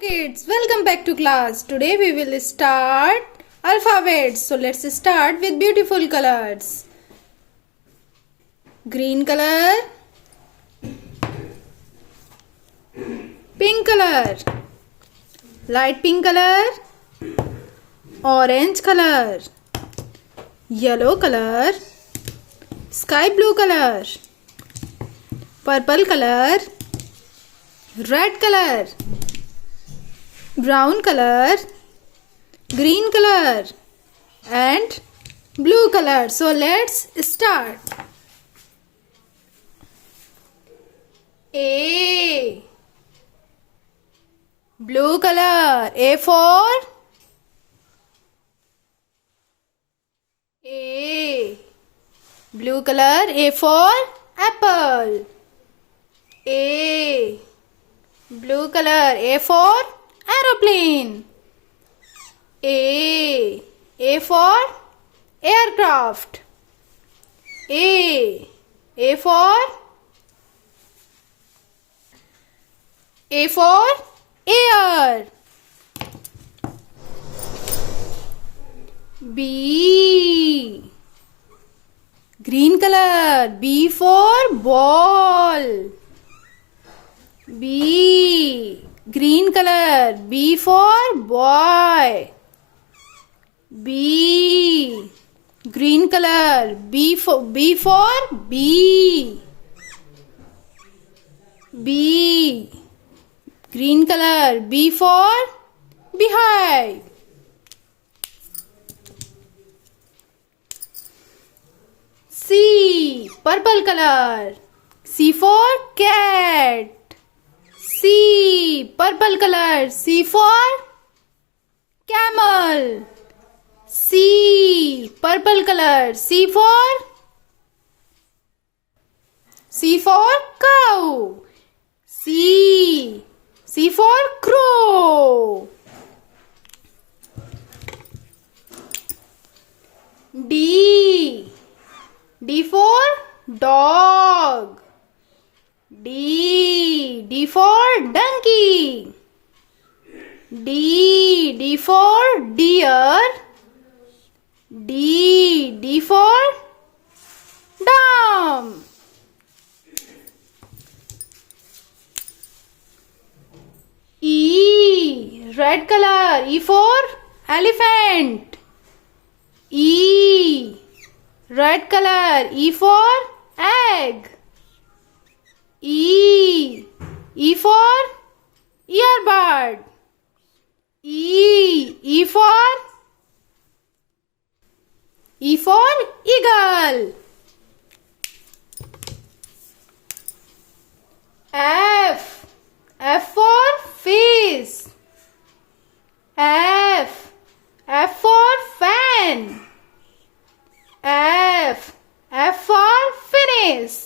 Kids, welcome back to class. Today we will start alphabets. So let's start with beautiful colors. Green color, pink color, light pink color, orange color, yellow color, sky blue color, purple color, red color, brown color, green color and blue color. So let's start. A, blue color. A for A, blue color. A for apple. A, blue color. A for aeroplane. A for aircraft. A for air. B, green color. B for ball. B, green color. B for boy. B, green color. B for bee. B, green color. B for beehive. C, purple color. C for cat. C, purple color. C for camel. C, purple color. C for cow. C for crow. D for dog. D for donkey. D for deer. D for dam. E, red color. E for elephant. E, red color. E for egg. E for earbud. E for eagle. F for fish. F for fan. F for finish.